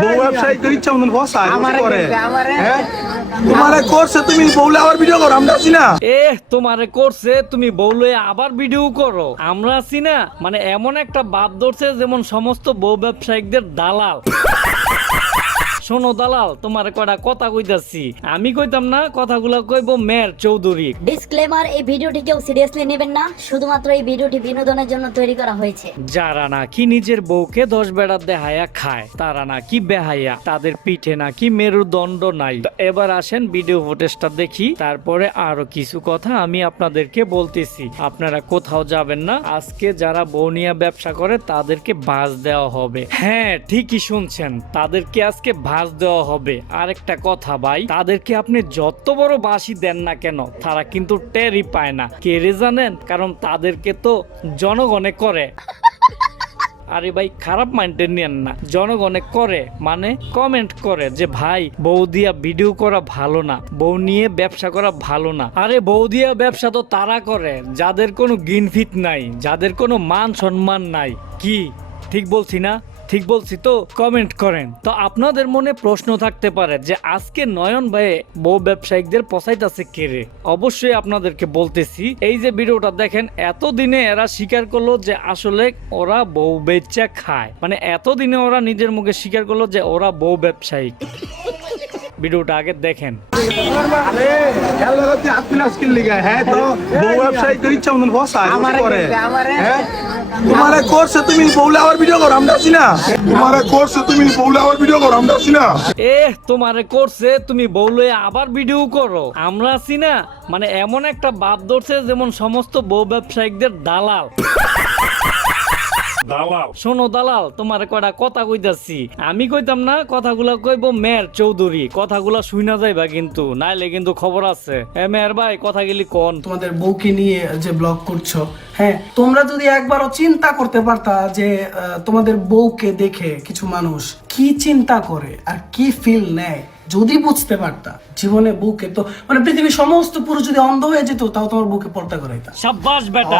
বউ ব্যবসায়ী তো ইচ্ছা মতন বসা করে হ্যাঁ তোমারে করছে তুমি বউলে আবার ভিডিও করো আমরা আছি না তোমারে করছে তুমি বউলে আবার ভিডিও করো আমরা আছি না মানে এমন একটা বাপ ধরছে যেমন সমস্ত বউ ব্যবসায়িকদের দালাল শোনো দালাল তোমার কয়টা কথা কইতাছি আমি কইতাম না কথাগুলো কইব মেয়ের চৌধুরী। ডিসক্লেমার, এই ভিডিওটি কেউ সিরিয়াসলি নেবেন না, শুধুমাত্র এই ভিডিওটি বিনোদনের জন্য তৈরি করা হয়েছে। যারা নাকি নিজের বউকে 10 বেড়া দেহায়া খায় তারা নাকি বেহাইয়া, তাদের পিঠে নাকি মেরুদণ্ড নাই। এবার আসেন ভিডিও ফুটেজটা দেখি, তারপরে আরো কিছু কথা আমি আপনাদেরকে বলতেছি। আপনারা কোথাও যাবেন না, আজকে যারা বউ নিয়ে ব্যবসা করে তাদেরকে বাস দেওয়া হবে। হ্যাঁ ঠিকই শুনছেন, তাদেরকে আজকে বাস দেওয়া হবে। আরেকটা কথা ভাই, তাদেরকে আপনি যত বড় বাসি দেন না কেন তারা কিন্তু টেরই পায় না। কে রে জানেন? কারণ তাদেরকে তো জনগণে করে। আরে ভাই খারাপ মাইন্ডে নিয়েন না, জনগণে করে মানে কমেন্ট করে যে ভাই বউ দিয়া ভিডিও করা ভালো না, বউ নিয়ে ব্যবসা করা ভালো না। আরে বউ দিয়া ব্যবসা তো তারা করে যাদের কোনো গিনফিট নাই, যাদের কোনো মান সম্মান নাই। কি ঠিক বলছি না? ঠিক বলছি তো? কমেন্ট করেন। তো আপনাদের মনে প্রশ্ন থাকতে পারে যে আজকে নয়ন ভাই বউ ব্যবসায়িকদের পচাইতাছে কে রে? অবশ্যই আপনাদেরকে বলতেছি, এই যে ভিডিওটা দেখেন, এতদিনে এরা স্বীকার করলো যে আসলে ওরা বউ বেচা খায়। মানে এতদিনে ওরা নিজের মুখে স্বীকার করলো যে ওরা বউ ব্যবসায়িক। ভিডিওটা আগে দেখেন। হ্যাঁ তো বউ ব্যবসায়ী তো ইচ্ছা মতন বসা করে হ্যাঁ তোমারে করছে তুমি বউলে আবার ভিডিও করো আমরা আছি না তোমারে করছে তুমি বউলে আবার ভিডিও করো আমরা আছি না তোমারে করছে তুমি বউলে আবার ভিডিও করো আমরা আছি না মানে এমন একটা বাপ ধরছে যেমন সমস্ত বউ ব্যবসায়িকদের দালাল। শোনো দালাল তোমার কয়টা কথা কইতাছি আমি কইতাম না, কথাগুলা কইব মেয়ের চৌধুরী। কথাগুলা শুইনা যাইবা কিন্তু, নাইলে কিন্তু খবর আছে। মেয়ের ভাই কথা গেলি কোন? তোমাদের বউকে নিয়ে যে ব্লগ করছো, হ্যাঁ তোমরা যদি একবারও চিন্তা করতে পারতা যে তোমাদের বউকে দেখে কিছু মানুষ কি চিন্তা করে আর কি ফিল নেয়, যদি বুঝতে পারতা জীবনে বউকে তো মানে পৃথিবীর সমস্ত পুরুষ যদি অন্ধ হয়ে যেত তাও তোমার বউকে পর্দা করাইতা। সাব্বাস বেটা।